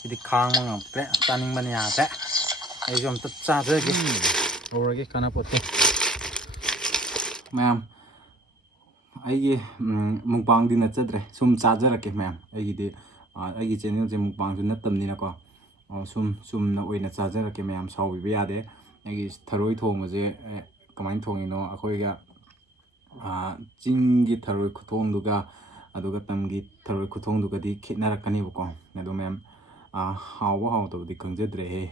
ꯁꯤꯗꯤ ꯈꯥꯡꯕ ꯉꯝꯗ꯭ꯔꯦ ꯆꯥꯅꯤꯡꯕꯅ ꯌꯥꯗ꯭ꯔꯦ ꯑꯩꯁꯨ ꯑꯝꯇ ꯆꯥꯖꯒꯦ ꯍꯧꯔꯒꯦ ꯀꯥꯟꯅꯄꯣꯠꯇꯦ ꯃꯌꯥꯝ ꯑꯩꯒꯤ ꯃꯨꯛꯕꯥꯡꯗꯤ ꯅꯠꯆꯗ꯭ꯔꯦ ꯁꯨꯝ ꯆꯥꯖꯔꯛꯀꯦ ꯃꯌꯥꯝ ꯑꯩꯒꯤ ꯆꯦꯅꯦꯜꯁꯦ ꯃꯨꯛꯕꯥꯡꯁꯨ ꯅꯠꯇꯕꯅꯤꯅꯀꯣ ꯆꯨꯝꯅ ꯑꯣꯏꯅ ꯆꯥꯖꯔꯛꯀꯦ ꯃꯌꯥꯝ ꯁꯥꯎꯕꯤꯕ ꯌꯥꯗꯦ ꯑꯩꯒꯤ ꯊꯔꯣꯏ ꯊꯣꯡꯕꯁꯦ ꯀꯃꯥꯏꯅ ꯊꯣꯡꯉꯤꯅꯣ ꯑꯩꯈꯣꯏꯒ ꯆꯤꯡꯒꯤ ꯊꯔꯣꯏ ꯈꯨꯊꯣꯡꯗꯨꯒ ꯑꯗꯨꯒ ꯇꯝꯒꯤ ꯊꯔꯣꯏ ꯈꯨꯊꯣꯡꯗꯨꯒꯗꯤ ꯈꯦꯠꯅꯔꯛꯀꯅꯦꯕꯀꯣ ꯑꯗꯣ ꯃꯌꯥꯝ ꯍꯥꯎꯕ ꯍꯥꯎꯇꯕꯗꯤ ꯈꯪꯖꯗ꯭ꯔꯦꯍꯦ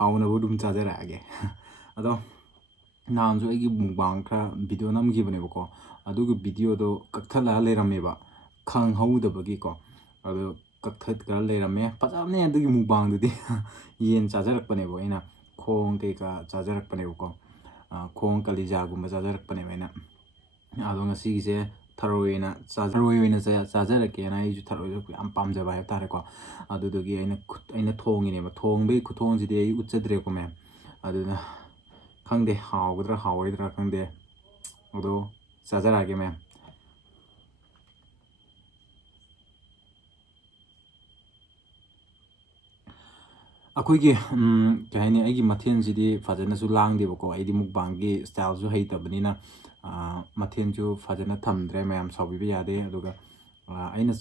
ꯍꯥꯎꯅꯕ ꯑꯗꯨꯝ ꯆꯥꯖꯔꯛꯑꯒꯦ ꯑꯗꯣ ꯅꯍꯥꯟꯁꯨ ꯑꯩꯒꯤ ꯃꯨꯛꯕꯥꯡ ꯈꯔ ꯚꯤꯗꯤꯑꯣ ꯅꯝꯈꯤꯕꯅꯦꯕꯀꯣ ꯑꯗꯨꯒꯤ ꯚꯤꯗꯤꯑꯣꯗꯣ ꯀꯛꯊꯠꯂꯒ ꯂꯩꯔꯝꯃꯦꯕ ꯈꯪꯍꯧꯗꯕꯒꯤꯀꯣ ꯑꯗꯣ ꯀꯛꯊꯠꯈ꯭ꯔ ꯂꯩꯔꯝꯃꯦ ꯐꯖꯕꯅꯦ ꯑꯗꯨꯒꯤ ꯃꯨꯛꯕꯥꯡꯗꯨꯗꯤ ꯌꯦꯟ ꯆꯥꯖꯔꯛꯄꯅꯦꯕ ꯑꯩꯅ ꯈꯣꯡ ꯀꯩꯀꯥ ꯆꯥꯖꯔꯛꯄꯅꯦꯕꯀꯣ ꯈꯣꯡ ꯀꯂꯤꯖꯥꯒꯨꯝꯕ ꯆꯥꯖꯔꯛꯄꯅꯦꯕ ꯑꯩꯅ ꯑꯗꯣ ꯉꯁꯤꯒꯤꯁꯦ ꯊꯔꯣꯏ ꯑꯣꯏꯅ ꯆꯥꯖꯔꯛꯀꯦꯅ ꯑꯩꯁꯨ ꯊꯔꯣꯏꯁꯨ ꯌꯥꯝ ꯄꯥꯝꯖꯕ ꯍꯥꯏꯕ ꯇꯥꯔꯦꯀꯣ ꯑꯗꯨꯗꯨꯒꯤ ꯑꯩꯅ ꯊꯣꯡꯉꯤꯅꯦꯕ ꯊꯣꯡꯕꯒꯤ ꯈꯨꯊꯣꯡꯁꯤꯗꯤ ꯑꯩ ꯎꯠꯆꯗ꯭ꯔꯦꯀꯣ ꯃꯌꯥꯝ ꯑꯗꯨꯅ ꯈꯪꯗꯦ ꯍꯥꯎꯒꯗ꯭ꯔꯥ ꯍꯥꯎꯔꯣꯏꯗ꯭ꯔꯥ ꯈꯪꯗꯦ ꯑꯗꯣ ꯆꯥꯖꯔꯛꯑꯒꯦ ꯃꯌꯥꯝ ꯑꯩꯈꯣꯏꯒꯤ ꯀꯩ ꯍꯥꯏꯅꯤ ꯑꯩꯒꯤ ꯃꯊꯦꯜꯁꯤꯗꯤ ꯐꯖꯅꯁꯨ ꯂꯥꯡꯗꯦꯕꯀꯣ ꯑꯩꯗꯤ ꯃꯨꯛꯕꯥꯡꯒꯤ ꯁ꯭ꯇꯥꯏꯜꯁꯨ ꯍꯩꯇꯕꯅꯤ나 ꯃꯊꯦꯜꯁꯨ ꯐꯖꯅ ꯊꯝꯗ꯭ꯔꯦ ꯃꯌꯥꯝ ꯁꯥꯎꯕꯤꯕ ꯌꯥꯗꯦ ꯑꯗꯨꯒ ꯑꯩꯅ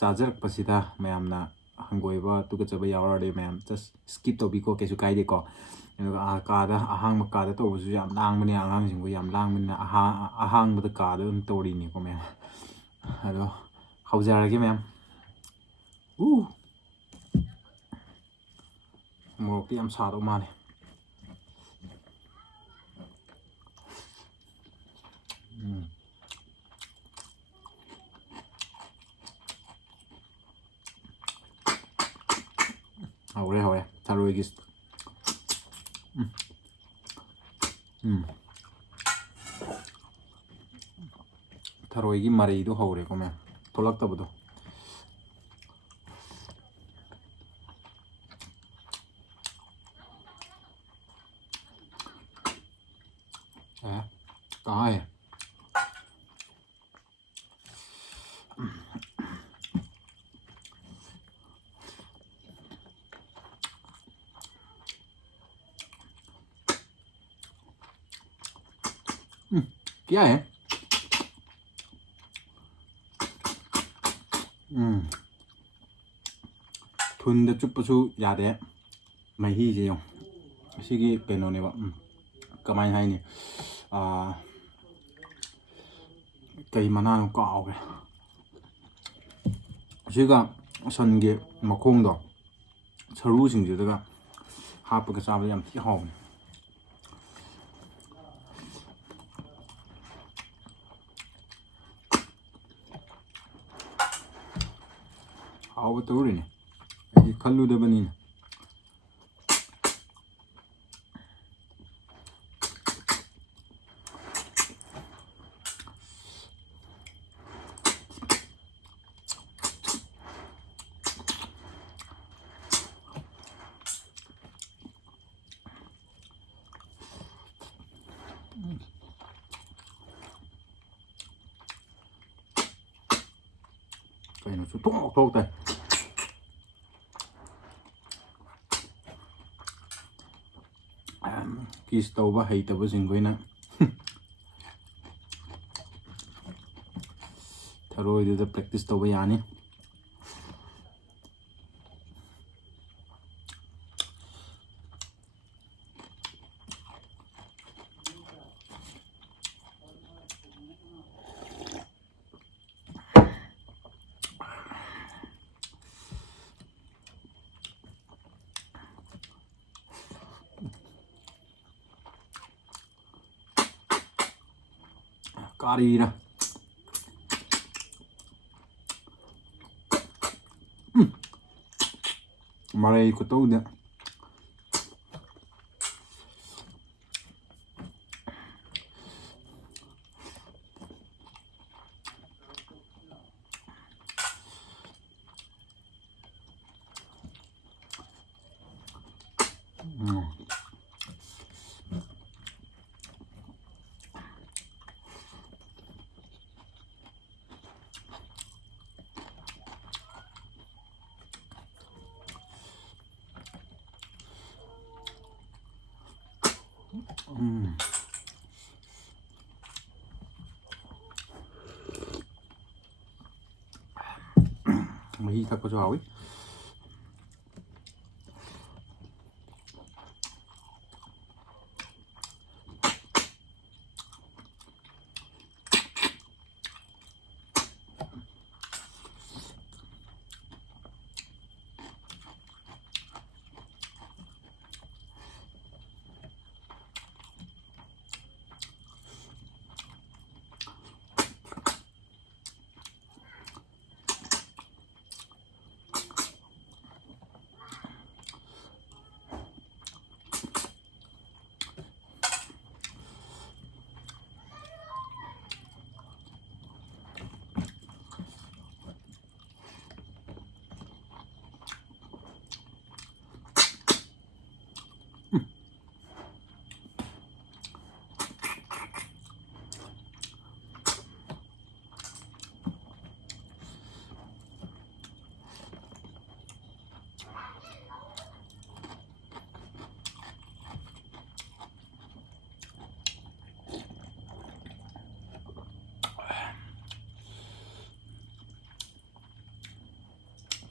ꯆꯥꯖꯔꯛꯄꯁꯤꯗ ꯃꯌꯥꯝꯅ ꯍꯪꯒꯣꯏꯕ ꯇꯨꯀꯠꯆꯕ ꯌꯥꯎꯔꯗꯤ ꯃꯌꯥꯝ ꯖꯁ ꯁ꯭ꯀꯤꯞ ꯇꯧꯕꯤꯀꯣ ꯀꯩꯁꯨ ꯀꯥꯏꯗꯦꯀꯣ ꯑꯗꯨꯒ ꯑꯍꯥꯡꯕ ꯀꯥꯗ ꯇꯧꯕꯁꯨ ꯌꯥꯝ ꯂꯥꯡꯕꯅꯦ ꯑꯉꯥꯡꯁꯤꯡꯕꯨ ꯌꯥꯝ ꯂꯥꯡꯕꯅꯤꯅ ꯑꯍꯥꯡꯕꯗ ꯀꯥꯗ ꯑꯗꯨꯝ ꯇꯧꯔꯤꯅꯤꯀꯣ ꯃꯌꯥꯝ ꯑꯗꯣ ꯍꯧꯖꯔꯒꯦ ꯃꯌꯥꯝ ꯃꯣꯔꯣꯛꯇꯤ ꯌꯥꯝ ꯁꯥꯗꯧ ꯃꯥꯜꯂꯦ ꯍꯧꯔꯦ ꯊꯔꯣꯏꯒꯤ ꯊꯔꯣꯏꯒꯤ ꯃꯔꯩꯗꯣ ꯍꯧꯔꯦꯀꯣ ꯃꯌꯥꯝ ꯊꯣꯛꯂꯛꯇꯕꯗꯣ ꯀꯥꯏ क्या है ꯊꯨꯟꯗ ꯆꯨꯞꯄꯁꯨ ꯌꯥꯗꯦ ꯃꯍꯤꯁꯦ ꯌꯦꯡꯉꯣ ꯑꯁꯤꯒꯤ ꯀꯩꯅꯣꯅꯦꯕ ꯀꯃꯥꯏꯅ ꯍꯥꯏꯅꯤ ꯀꯩ ꯃꯅꯥꯅꯣ ꯀꯥꯎꯒ꯭ꯔꯦ ꯑꯁꯤꯒ ꯁꯟꯒꯤ ꯃꯈꯣꯡꯗꯣ ꯁꯔꯨꯁꯤꯡꯁꯤꯗꯒ ꯍꯥꯞꯄꯒ ꯆꯥꯕꯗ ꯌꯥꯝ ꯊꯤ ꯍꯥꯎꯕꯅꯦ ꯍꯥꯎꯕ ꯇꯧꯔꯤꯅꯦ ꯑꯩꯗꯤ ꯈꯜꯂꯨꯗꯕꯅꯤꯅ ꯀꯩꯅꯣ ꯁꯨꯡꯊꯣꯛ ꯊꯣꯛꯇꯦ ꯀꯤꯁ ꯇꯧꯕ ꯍꯩꯇꯕꯁꯤꯡꯈꯣꯏꯅ ꯊꯔꯣꯏꯗꯨꯗ ꯄ꯭ꯔꯦꯛꯇꯤꯁ ꯇꯧꯕ ꯌꯥꯅꯤ ꯀꯔꯤꯔ ꯃꯔꯩ ꯈꯨꯇꯧꯗ ꯃꯍꯤ ꯊꯛꯄꯁꯨ ꯍꯥꯎꯏ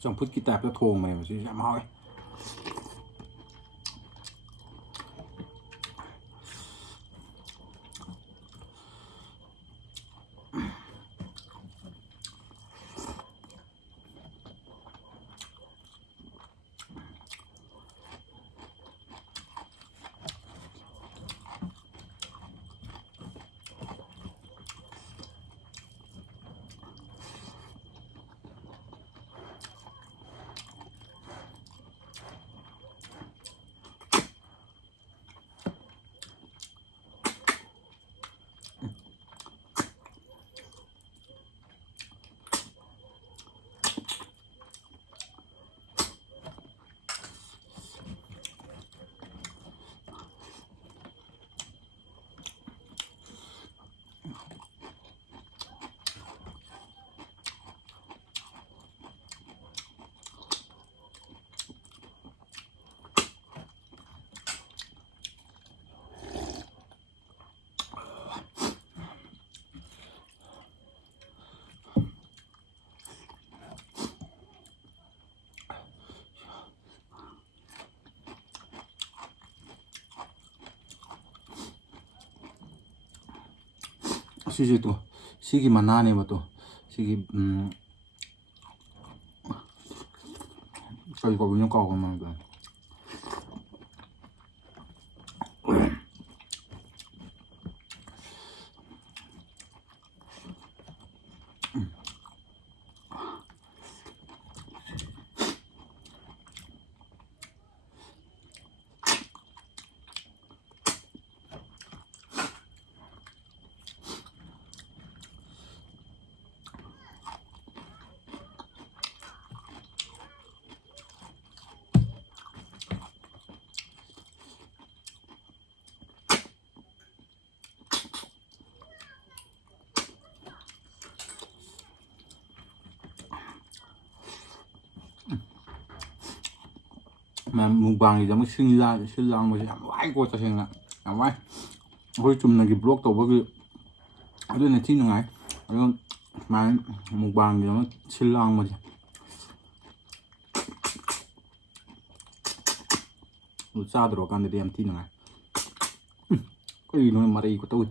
ꯆꯝꯐꯨꯠꯀꯤ ꯇꯥꯏꯞꯇ ꯊꯣꯡꯕꯅꯦꯕ ꯁꯤꯁꯨ ꯌꯥꯝ ꯍꯥꯎꯋꯦ ꯁꯤꯁꯦ 또 시기 만나네요 또 시기 저 이거 운영 가고 만 거. ꯃꯨꯛꯕꯥꯡꯒꯤꯗꯃꯛ ꯁꯤꯜ ꯂꯥꯡꯕꯁꯦ ꯌꯥꯝ ꯋꯥꯏꯀꯣ ꯇꯁꯦꯡꯅ ꯌꯥꯝ ꯋꯥꯏ ꯑꯩꯈꯣꯏ ꯆꯨꯝꯅꯒꯤ ꯕ꯭ꯂꯣꯛ ꯇꯧꯕꯒꯤ ꯑꯗꯨꯅ ꯊꯤ ꯅꯨꯡꯉꯥꯏ ꯑꯗꯨꯝ ꯁꯨꯃꯥꯏꯅ ꯃꯨꯛꯕꯥꯡꯒꯤꯗꯃꯛ ꯁꯤꯜ ꯂꯥꯡꯕꯁꯦ ꯑꯗꯨ ꯆꯥꯗꯣꯔꯀꯥꯟꯗꯗꯤ ꯌꯥꯝ ꯊꯤ ꯅꯨꯡꯉꯥꯏ ꯀꯩꯒꯤꯅꯣ ꯃꯔꯩ ꯈꯨꯇꯧ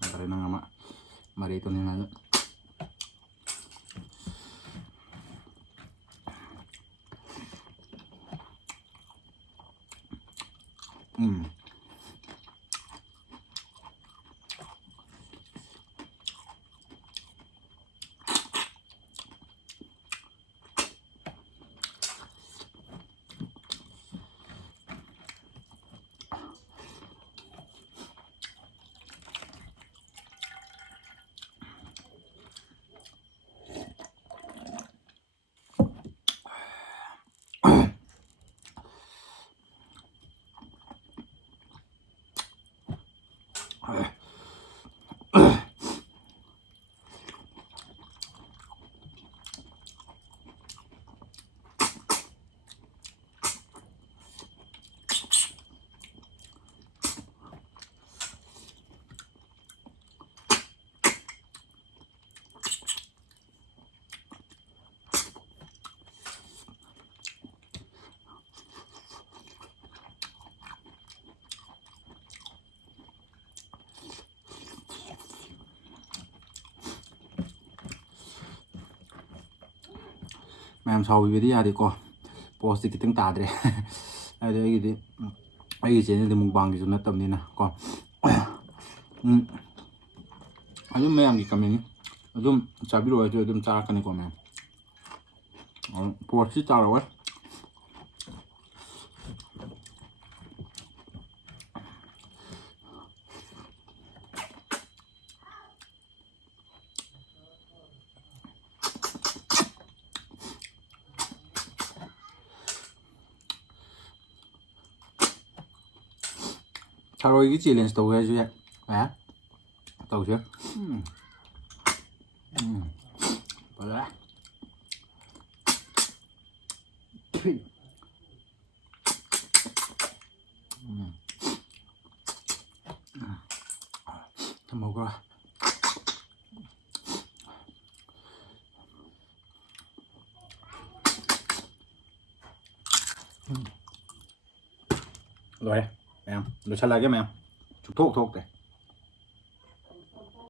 ꯌꯥꯔꯦ ꯅꯪ ꯑꯃ ꯃꯔꯩ ꯇꯧꯅꯤꯡꯉꯥꯏ ꯃꯌꯥꯝ ꯁꯥꯎꯕꯤꯕꯗꯤ ꯌꯥꯗꯦꯀꯣ ꯄꯣꯁꯇꯤ ꯈꯤꯇꯪ ꯇꯥꯗ꯭ꯔꯦ ꯍꯥꯏꯗꯤ ꯑꯩꯒꯤ ꯆꯦꯅꯦꯜꯗꯤ ꯃꯨꯛꯕꯥꯡꯒꯤꯁꯨ ꯅꯠꯇꯕꯅꯤꯅ ꯀꯣ ꯑꯗꯨꯝ ꯃꯌꯥꯝꯒꯤ ꯀꯃꯦꯟ ꯑꯗꯨꯝ ꯆꯥꯕꯤꯔꯛꯑꯣ ꯑꯩꯁꯨ ꯑꯗꯨꯝ ꯆꯥꯔꯛꯀꯅꯤꯀꯣ ꯃꯌꯥꯝ ꯄꯣꯁꯇꯤ ꯇꯥꯔꯛꯑꯣꯏ ꯊꯔꯣꯏꯒꯤ ꯆꯦꯂꯦꯟꯖ ꯇꯧꯒꯦ ꯍꯥꯏꯁꯨ ꯌꯥꯏ ꯇꯧꯁꯦ ꯐꯖꯔꯦ ꯊꯝꯍꯧꯈ꯭ꯔꯣ ꯂꯣꯏꯔꯦ ꯃꯌꯥꯝ ꯂꯣꯏꯁꯜꯂꯛꯑꯒꯦ ꯃꯌꯥꯝ ꯁꯨꯛꯊꯣꯛ ꯊꯣꯛꯇꯦ